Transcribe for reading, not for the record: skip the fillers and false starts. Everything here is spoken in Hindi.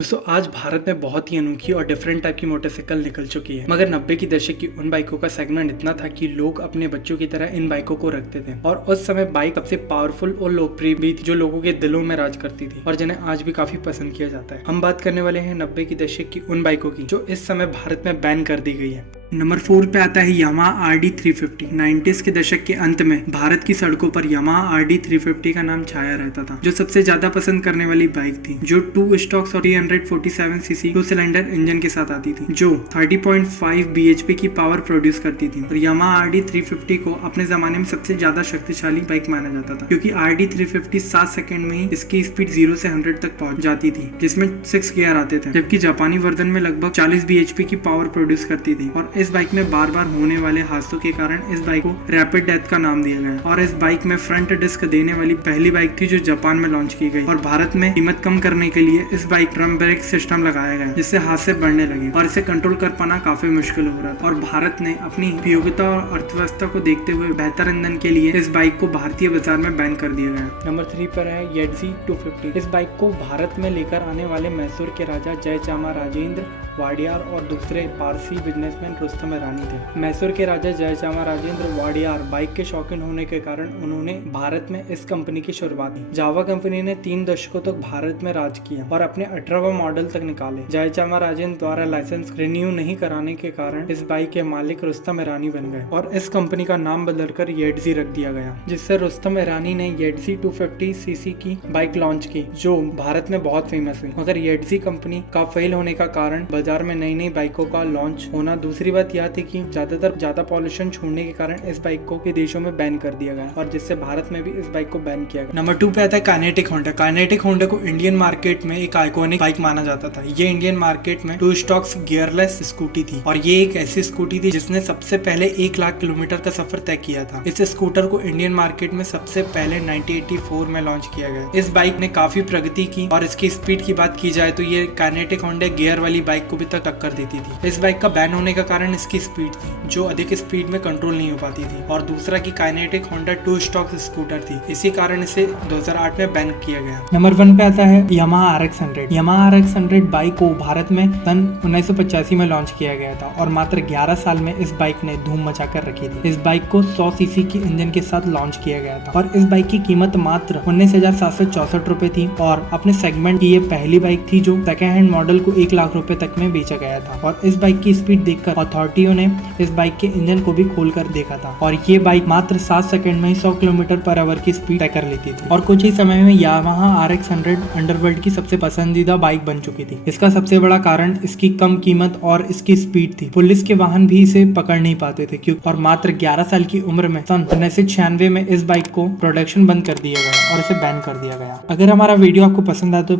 दोस्तों आज भारत में बहुत ही अनोखी और डिफरेंट टाइप की मोटरसाइकिल निकल चुकी है, मगर 90 की दशक की उन बाइकों का सेगमेंट इतना था कि लोग अपने बच्चों की तरह इन बाइकों को रखते थे और उस समय बाइक सबसे पावरफुल और लोकप्रिय भी थी जो लोगों के दिलों में राज करती थी और जिन्हें आज भी काफी पसंद किया जाता है। हम बात करने वाले हैं 90 की दशक की उन बाइकों की जो इस समय भारत में बैन कर दी गई है। नंबर 4 पे आता है यामाहा RD 350। 90s के दशक के अंत में भारत की सड़कों पर यामाहा RD 350 का नाम छाया रहता था, जो सबसे ज्यादा पसंद करने वाली बाइक थी, जो 2 स्टॉक्स और 347 सीसी 2 सिलेंडर इंजन के साथ आती थी, जो 30.5 bhp की पावर प्रोड्यूस करती थी। और यामाहा RD 350 को अपने जमाने में सबसे ज्यादा शक्तिशाली बाइक माना जाता था, क्योंकि RD 350 7 सेकंड में ही इसकी स्पीड 0 से 100 तक पहुंच जाती थी, जिसमें 6 गियर आते थे, जबकि जापानी वर्जन में लगभग 40 bhp की पावर प्रोड्यूस करती थी। और इस बाइक में बार बार होने वाले हादसों के कारण इस बाइक को रैपिड डेथ का नाम दिया गया और इस बाइक में फ्रंट डिस्क देने वाली पहली बाइक थी जो जापान में लॉन्च की गई। और भारत में कीमत कम करने के लिए इस बाइक ड्रम ब्रेक सिस्टम लगाया गया, जिससे हादसे बढ़ने लगे और इसे कंट्रोल कर पाना काफी मुश्किल हो रहा था। और भारत ने अपनी उपयोगिता और अर्थव्यवस्था को देखते हुए बेहतर ईंधन के लिए इस बाइक को भारतीय बाजार में बैन कर दिया गया। नंबर 3 पर है YZ 250। इस बाइक को भारत में लेकर आने वाले मैसूर के राजा जयचामराजेंद्र वाडियार और दूसरे पारसी बिजनेसमैन रुस्तम ईरानी थे। मैसूर के राजा जयचामराजेंद्र वाडियार बाइक के शौकीन होने के कारण उन्होंने भारत में इस कंपनी की शुरुआत की। जावा कंपनी ने 3 दशकों तक भारत में राज किया और अपने 18वां मॉडल तक निकाले। जयचामराजेंद्र द्वारा लाइसेंस रिन्यू नहीं कराने के कारण इस बाइक के मालिक रुस्तम ईरानी बन गए और इस कंपनी का नाम बदलकर YZ रख दिया गया, जिससे रुस्तम ईरानी ने YZ 250 सीसी की बाइक लॉन्च की, जो भारत में बहुत फेमस हुई। मगर YZ कंपनी का फेल होने का कारण बाजार में नई नई बाइकों का लॉन्च होना। दूसरी बात यह थी कि ज्यादा पॉल्यूशन छोड़ने के कारण इस बाइक को विदेशों में बैन कर दिया गया और जिससे भारत में भी इस बाइक को बैन किया गया। नंबर 2 पे आता है काइनेटिक होंडा। काइनेटिक होंडा को इंडियन मार्केट में एक आइकॉनिक बाइक माना जाता था। ये इंडियन मार्केट में 2 स्टॉक्स गियरलेस स्कूटी थी और ये एक ऐसी स्कूटी थी जिसने सबसे पहले 1 लाख किलोमीटर का सफर तय किया था। इस स्कूटर को इंडियन मार्केट में सबसे पहले 1984 में लॉन्च किया गया। इस बाइक ने काफी प्रगति की और इसकी स्पीड की बात की जाए तो ये काइनेटिक होंडा गियर वाली बाइक को भी टक्कर देती थी। इस बाइक का बैन होने का कारण इसकी स्पीड थी, जो अधिक स्पीड में कंट्रोल नहीं हो पाती थी, और दूसरा की काइनेटिक होंडा 2 स्टॉक स्कूटर थी। इसी कारण इसे 2008 में बैन किया गया। नंबर 1 पे आता है Yamaha RX 100। Yamaha RX 100 bike को भारत में सन 1985 में लॉन्च किया गया था और मात्र 11 साल में इस बाइक ने धूम मचाकर रखी थी। इस बाइक को 100 सीसी की इंजन के साथ लॉन्च किया गया था और इस बाइक की कीमत मात्र 19,764 रुपए थी और अपने सेगमेंट की ये पहली बाइक थी जो सेकेंड हैंड मॉडल को 1 लाख रुपए तक में बेचा गया था। और इस बाइक की स्पीड देखकर अथॉरिटियों ने इस बाइक के इंजन को भी खोलकर देखा था और ये बाइक मात्र 7 सेकंड में ही 100 किलोमीटर/आवर की स्पीड तय कर लेती थी और कुछ ही समय में यामाहा RX 100 अंडरवर्ल्ड की सबसे पसंदीदा बाइक बन चुकी थी। इसका सबसे बड़ा कारण इसकी कम कीमत और इसकी स्पीड थी। पुलिस के वाहन भी इसे पकड़ नहीं पाते थे क्योंकि और मात्र 11 साल की उम्र में सन 1996 में इस बाइक को प्रोडक्शन बंद कर दिया गया और इसे बैन कर दिया गया। अगर हमारा वीडियो आपको पसंद आए तो